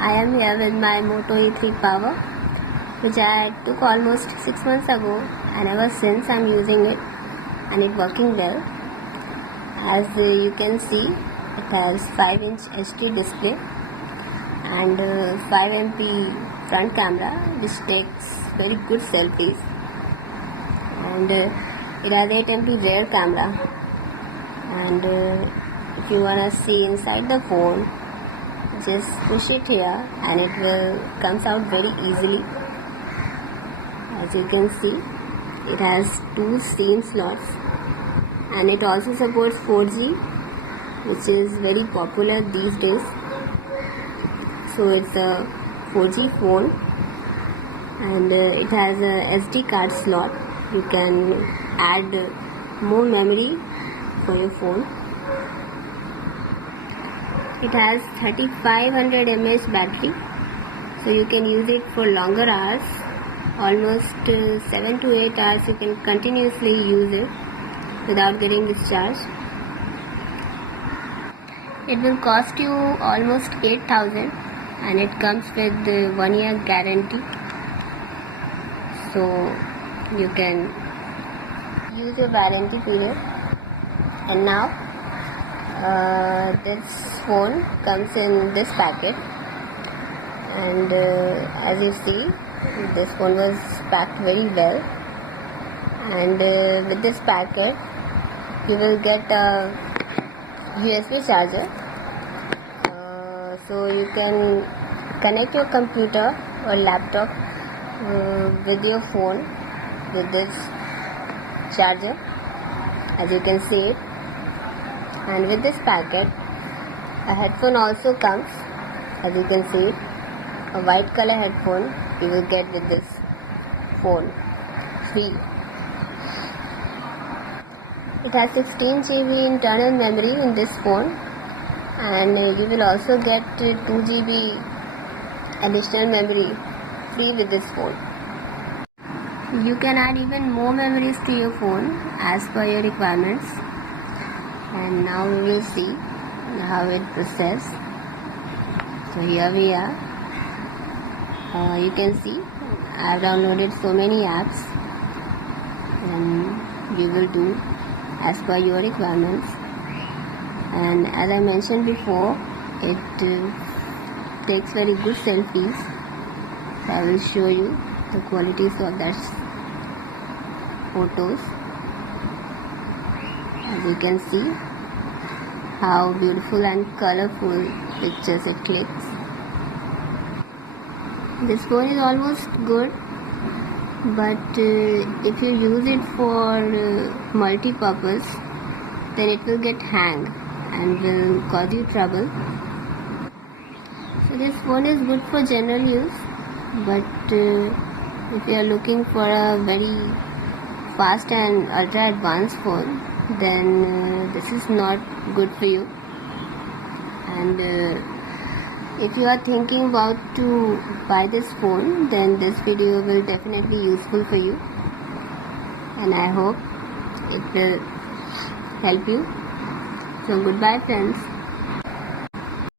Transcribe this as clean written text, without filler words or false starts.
I am here with my Moto E3 Power, which I took almost 6 months ago, and ever since I'm using it and it's working well. As you can see, it has 5-inch HD display and 5 MP front camera, which takes very good selfies, and it has 8 MP rear camera. And if you wanna see inside the phone, just push it here and it will comes out very easily. As you can see, it has 2 SIM slots, and it also supports 4G, which is very popular these days. So it's a 4G phone, and it has a SD card slot. You can add more memory for your phone. It has 3500 mAh battery, so you can use it for longer hours, almost 7 to 8 hours. You can continuously use it without getting discharged. It will cost you almost 8,000, and it comes with 1 year guarantee, so you can use your warranty period. And now this phone comes in this packet, and as you see, this phone was packed very well. And with this packet you will get a USB charger, so you can connect your computer or laptop with your phone with this charger, as you can see it. And with this packet, a headphone also comes, as you can see it, a white color headphone you will get with this phone free. It has 16 GB internal memory in this phone, and you will also get 2 GB additional memory free with this phone. You can add even more memories to your phone as per your requirements. And now we will see how it processes. So here we are. You can see I have downloaded so many apps, and you will do as per your requirements. And as I mentioned before, it takes very good selfies. So I will show you the qualities of that photos. As you can see how beautiful and colorful pictures it clicks. This phone is almost good, but if you use it for multi-purpose, then it will get hang and will cause you trouble. So this phone is good for general use, but if you are looking for a very fast and ultra advanced phone, then this is not good for you. And if you are thinking about to buy this phone, then this video will definitely useful for you, and I hope it will help you. So goodbye friends.